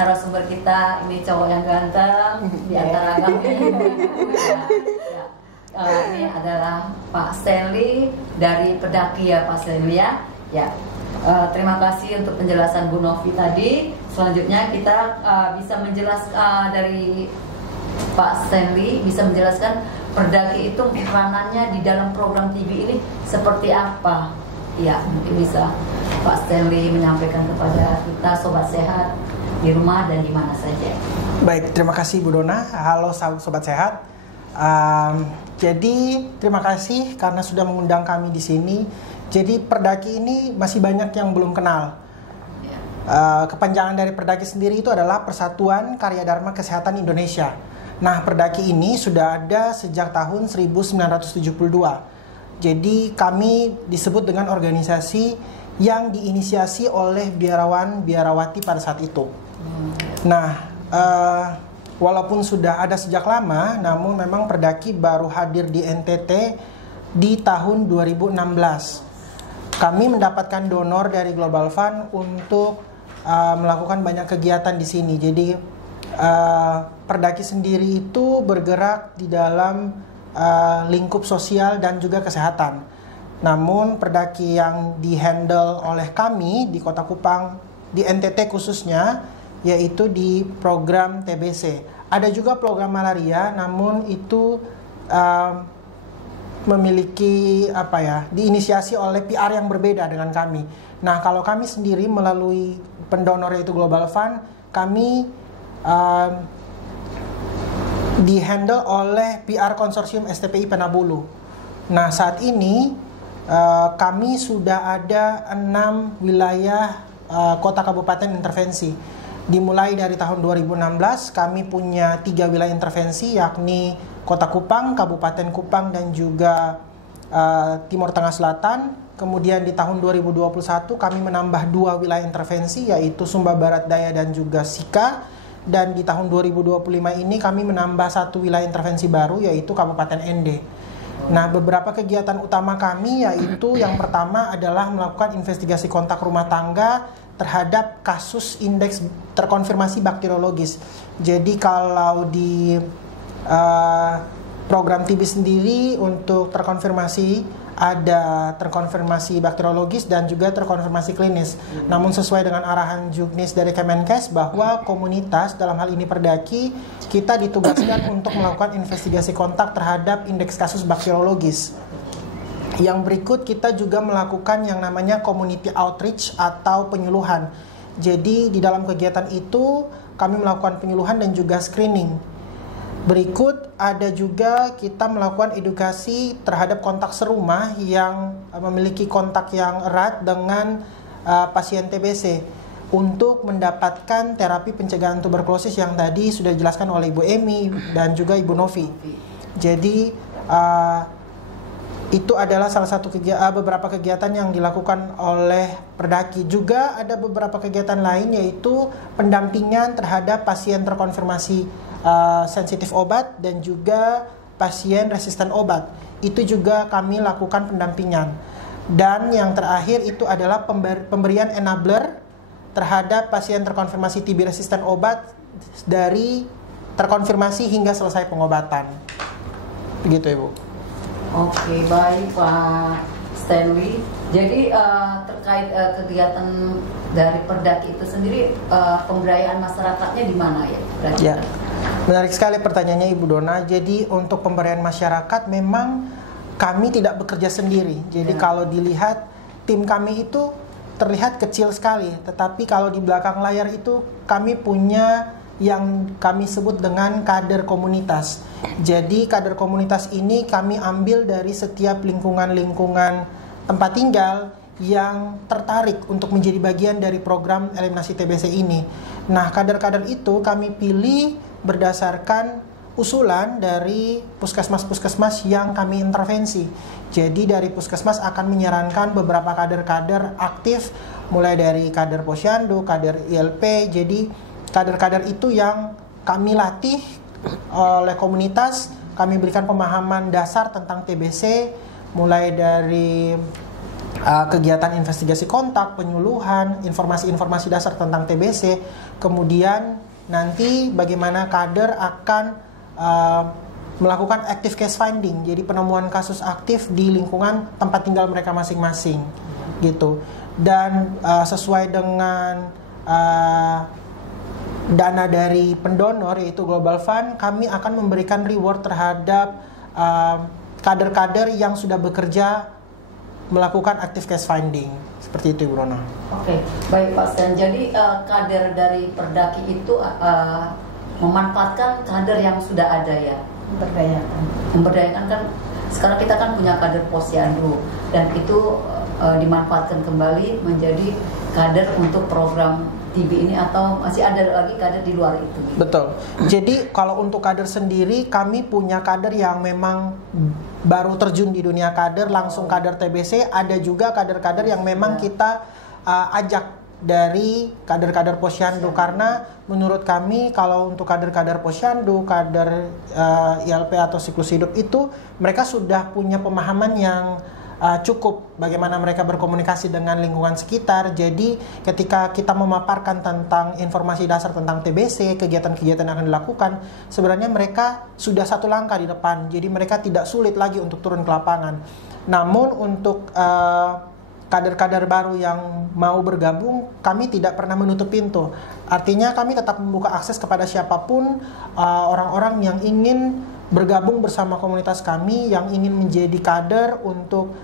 narasumber kita ini cowok yang ganteng di antara kami. Ini adalah Pak Stanley dari Perdaki ya Pak Stanley ya. Terima kasih untuk penjelasan Bu Novi tadi. Selanjutnya kita bisa menjelaskan dari Pak Stanley bisa menjelaskan Perdaki itu peranannya di dalam program TB ini seperti apa? Ya, mungkin bisa Pak Stanley menyampaikan kepada kita sobat sehat di rumah dan di mana saja. Baik, terima kasih Bu Dona. Halo sobat sehat. Jadi terima kasih karena sudah mengundang kami di sini. Jadi Perdaki ini masih banyak yang belum kenal. Kepanjangan dari Perdaki sendiri itu adalah Persatuan Karya Dharma Kesehatan Indonesia. Nah, Perdaki ini sudah ada sejak tahun 1972. Jadi kami disebut dengan organisasi yang diinisiasi oleh biarawan biarawati pada saat itu. Nah, walaupun sudah ada sejak lama, namun memang Perdaki baru hadir di NTT di tahun 2016. Kami mendapatkan donor dari Global Fund untuk melakukan banyak kegiatan di sini. Jadi Perdaki sendiri itu bergerak di dalam lingkup sosial dan juga kesehatan. Namun Perdaki yang dihandle oleh kami di Kota Kupang, di NTT khususnya, yaitu di program TBC. Ada juga program malaria, namun itu memiliki diinisiasi oleh PR yang berbeda dengan kami. Nah, kalau kami sendiri melalui pendonor yaitu Global Fund, kami dihandle oleh PR Konsorsium STPI Penabulu. Nah, saat ini kami sudah ada 6 wilayah kota kabupaten intervensi. Dimulai dari tahun 2016 kami punya 3 wilayah intervensi, yakni Kota Kupang, Kabupaten Kupang, dan juga Timur Tengah Selatan. Kemudian di tahun 2021 kami menambah 2 wilayah intervensi, yaitu Sumba Barat Daya dan juga Sika. Dan di tahun 2025 ini kami menambah 1 wilayah intervensi baru, yaitu Kabupaten Ende. Nah, beberapa kegiatan utama kami yaitu yang pertama adalah melakukan investigasi kontak rumah tangga terhadap kasus indeks terkonfirmasi bakteriologis. Jadi kalau di program TB sendiri untuk terkonfirmasi ada terkonfirmasi bakteriologis dan juga terkonfirmasi klinis. Namun sesuai dengan arahan Juknis dari Kemenkes bahwa komunitas, dalam hal ini Perdaki, kita ditugaskan untuk melakukan investigasi kontak terhadap indeks kasus bakteriologis. Yang berikut kita juga melakukan yang namanya community outreach atau penyuluhan. Jadi di dalam kegiatan itu kami melakukan penyuluhan dan juga screening. Berikut ada juga kita melakukan edukasi terhadap kontak serumah yang memiliki kontak yang erat dengan pasien TBC untuk mendapatkan terapi pencegahan tuberkulosis yang tadi sudah dijelaskan oleh Ibu Emi dan juga Ibu Novi. Jadi itu adalah salah satu beberapa kegiatan yang dilakukan oleh Perdaki. Juga ada beberapa kegiatan lain, yaitu pendampingan terhadap pasien terkonfirmasi sensitif obat dan juga pasien resisten obat. Itu juga kami lakukan pendampingan. Dan yang terakhir itu adalah pemberian enabler terhadap pasien terkonfirmasi TB resisten obat dari terkonfirmasi hingga selesai pengobatan. Begitu, Ibu. Oke, baik Pak Stanley. Jadi terkait kegiatan dari Perdaki itu sendiri, pemberdayaan masyarakatnya di mana ya? Ya, menarik sekali pertanyaannya Ibu Dona. Jadi untuk pemberdayaan masyarakat memang kami tidak bekerja sendiri. Jadi kalau dilihat tim kami itu terlihat kecil sekali, tetapi kalau di belakang layar itu kami punya yang kami sebut dengan kader komunitas. Jadi kader komunitas ini kami ambil dari setiap lingkungan-lingkungan tempat tinggal yang tertarik untuk menjadi bagian dari program eliminasi TBC ini. Nah, kader-kader itu kami pilih berdasarkan usulan dari puskesmas-puskesmas yang kami intervensi. Jadi dari puskesmas akan menyarankan beberapa kader-kader aktif, mulai dari kader posyandu, kader ILP. Jadi kader-kader itu yang kami latih oleh komunitas, kami berikan pemahaman dasar tentang TBC, mulai dari kegiatan investigasi kontak, penyuluhan, informasi-informasi dasar tentang TBC, kemudian nanti bagaimana kader akan melakukan active case finding, jadi penemuan kasus aktif di lingkungan tempat tinggal mereka masing-masing, gitu. Dan sesuai dengan dana dari pendonor yaitu Global Fund, kami akan memberikan reward terhadap kader-kader yang sudah bekerja melakukan active case finding. Seperti itu, Ibu Rona. Oke, baik Pak Stan. Jadi kader dari Perdaki itu memanfaatkan kader yang sudah ada ya? Memberdayakan kan, sekarang kita kan punya kader posyandu dan itu dimanfaatkan kembali menjadi kader untuk program TB ini, atau masih ada lagi kader di luar itu? Betul. Jadi kalau untuk kader sendiri, kami punya kader yang memang baru terjun di dunia kader, langsung kader TBC. Ada juga kader-kader yang memang kita ajak dari kader-kader Posyandu, karena menurut kami kalau untuk kader-kader Posyandu, kader ILP atau siklus hidup itu, mereka sudah punya pemahaman yang cukup bagaimana mereka berkomunikasi dengan lingkungan sekitar. Jadi ketika kita memaparkan tentang informasi dasar tentang TBC, kegiatan-kegiatan yang akan dilakukan, sebenarnya mereka sudah satu langkah di depan. Jadi mereka tidak sulit lagi untuk turun ke lapangan. Namun untuk kader-kader baru yang mau bergabung, kami tidak pernah menutup pintu. Artinya kami tetap membuka akses kepada siapapun orang-orang yang ingin bergabung bersama komunitas kami, yang ingin menjadi kader untuk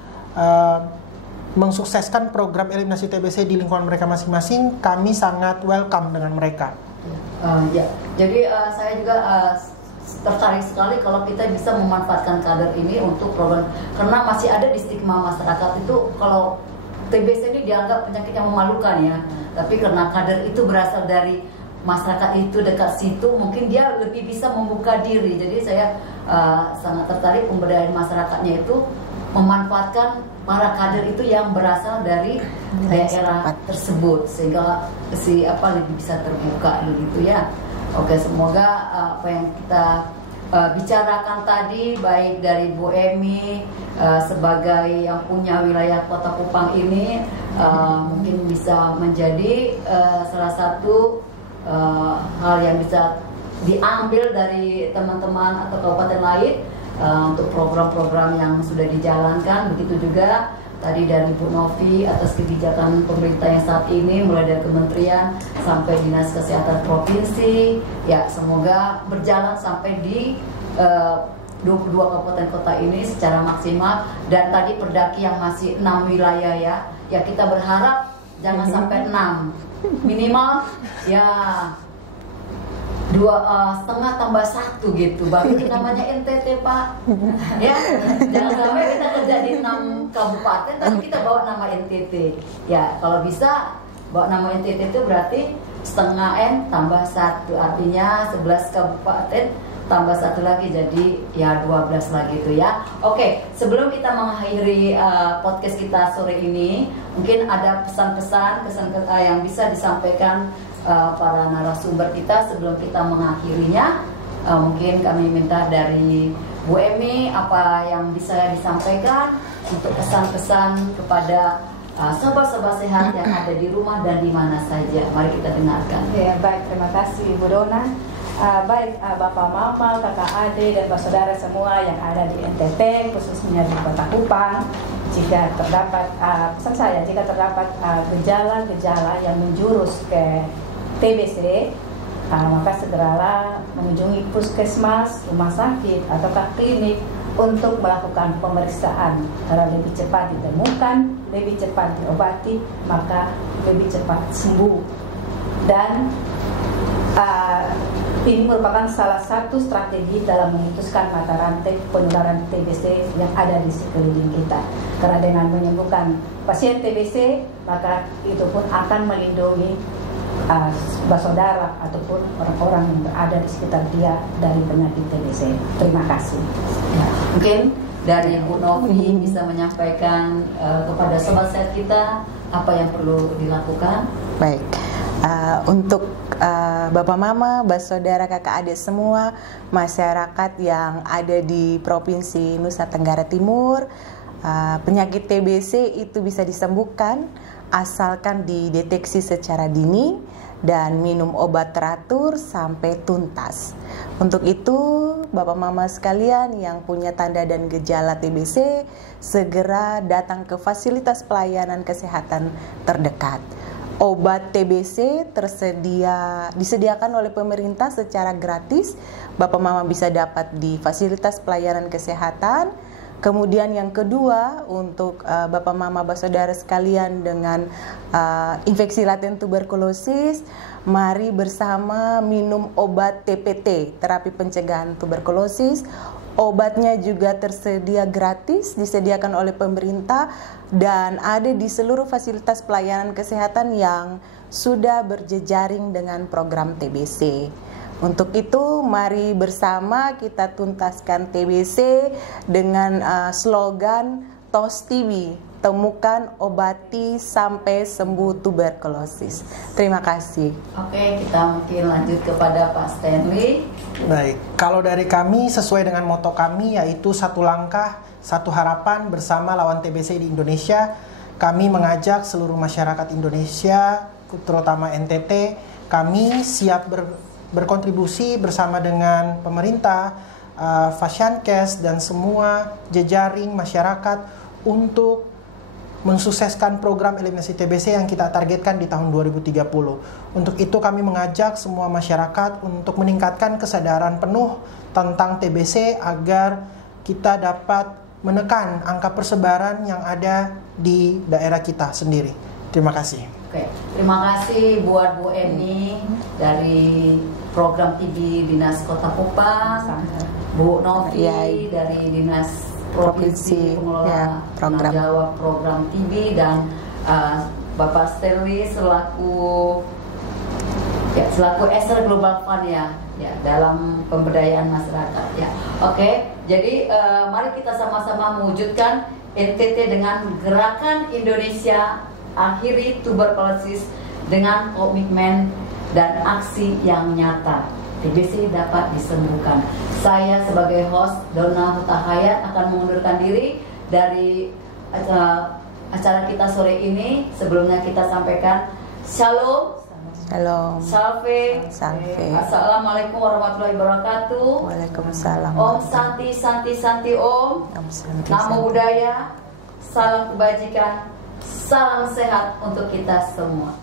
mensukseskan program eliminasi TBC di lingkungan mereka masing-masing. Kami sangat welcome dengan mereka. Ya, jadi saya juga tertarik sekali kalau kita bisa memanfaatkan kader ini untuk program, karena masih ada di stigma masyarakat itu kalau TBC ini dianggap penyakit yang memalukan ya. Tapi karena kader itu berasal dari masyarakat itu, dekat situ, mungkin dia lebih bisa membuka diri. Jadi saya sangat tertarik pemberdayaan masyarakatnya itu memanfaatkan para kader itu yang berasal dari daerah tersebut, sehingga lebih bisa terbuka begitu ya. Oke, semoga apa yang kita bicarakan tadi, baik dari Bu Emi sebagai yang punya wilayah Kota Kupang ini, mungkin bisa menjadi salah satu hal yang bisa diambil dari teman-teman atau kabupaten lain untuk program-program yang sudah dijalankan. Begitu juga tadi dari Bu Novi atas kebijakan pemerintah yang saat ini, mulai dari kementerian sampai dinas kesehatan provinsi, ya semoga berjalan sampai di 22 kabupaten kota ini secara maksimal. Dan tadi Perdaki yang masih 6 wilayah ya kita berharap jangan sampai 6, minimal ya 2,5 tambah 1 gitu, baru namanya NTT Pak. Ya, jangan sampai kita kerja di 6 kabupaten tapi kita bawa nama NTT. Ya, kalau bisa bawa nama NTT itu berarti setengah N tambah 1, artinya 11 kabupaten tambah 1 lagi, jadi ya 12 lagi itu ya. Oke, sebelum kita mengakhiri podcast kita sore ini, mungkin ada pesan-pesan yang bisa disampaikan para narasumber kita sebelum kita mengakhirinya. Mungkin kami minta dari Bu Emi apa yang bisa disampaikan untuk pesan-pesan kepada sobat-sobat sehat yang ada di rumah dan di mana saja. Mari kita dengarkan. Ya, baik, terima kasih Bu Dona. Baik Bapak Mama, kakak adik dan saudara semua yang ada di NTT, khususnya di Kota Kupang, jika terdapat pesan saya, jika terdapat gejala-gejala yang menjurus ke TBC, maka segeralah mengunjungi puskesmas, rumah sakit, ataukah klinik untuk melakukan pemeriksaan. Karena lebih cepat ditemukan, lebih cepat diobati, maka lebih cepat sembuh. Dan ini merupakan salah satu strategi dalam memutuskan mata rantai penularan TBC yang ada di sekeliling kita. Karena dengan menyembuhkan pasien TBC, maka itu pun akan melindungi saudara ataupun orang-orang yang berada di sekitar dia dari penyakit TBC. Terima kasih. Ya, mungkin dari Bu Novi bisa menyampaikan kepada sobat sehat kita apa yang perlu dilakukan. Baik. Untuk Bapak Mama, saudara, kakak adik semua, masyarakat yang ada di Provinsi Nusa Tenggara Timur, penyakit TBC itu bisa disembuhkan asalkan dideteksi secara dini dan minum obat teratur sampai tuntas. Untuk itu, Bapak Mama sekalian yang punya tanda dan gejala TBC, segera datang ke fasilitas pelayanan kesehatan terdekat. Obat TBC disediakan oleh pemerintah secara gratis. Bapak Mama bisa dapat di fasilitas pelayanan kesehatan. Kemudian yang kedua, untuk Bapak Mama saudara sekalian dengan infeksi laten tuberkulosis, mari bersama minum obat TPT, terapi pencegahan tuberkulosis. Obatnya juga tersedia gratis, disediakan oleh pemerintah dan ada di seluruh fasilitas pelayanan kesehatan yang sudah berjejaring dengan program TBC. Untuk itu, mari bersama kita tuntaskan TBC dengan slogan TOS TB, temukan, obati, sampai sembuh tuberkulosis. Terima kasih. Oke, kita mungkin lanjut kepada Pak Stanley. Baik, kalau dari kami sesuai dengan moto kami yaitu satu langkah, satu harapan bersama lawan TBC di Indonesia. Kami mengajak seluruh masyarakat Indonesia, terutama NTT, kami siap berkontribusi bersama dengan pemerintah, Fasiankes dan semua jejaring masyarakat untuk mensukseskan program eliminasi TBC yang kita targetkan di tahun 2030. Untuk itu kami mengajak semua masyarakat untuk meningkatkan kesadaran penuh tentang TBC agar kita dapat menekan angka persebaran yang ada di daerah kita sendiri. Terima kasih. Oke, terima kasih buat Bu Eni dari program TB Dinas Kota Kupang, Bu Novi dari Dinas Provinsi Pengelola program jawab program TB, dan Bapak Stanley selaku Eser Global Fund ya dalam pemberdayaan masyarakat ya. Oke, jadi mari kita sama-sama mewujudkan NTT dengan gerakan Indonesia akhiri tuberkulosis dengan komitmen dan aksi yang nyata. TBC dapat disembuhkan. Saya sebagai host Donna Hutahayat akan mengundurkan diri dari acara kita sore ini. Sebelumnya kita sampaikan Shalom, Shalom, Salve, Assalamualaikum warahmatullahi wabarakatuh. Waalaikumsalam. Om Santi Santi Santi Om. Namo Buddhaya. Salam kebajikan. Salam sehat untuk kita semua.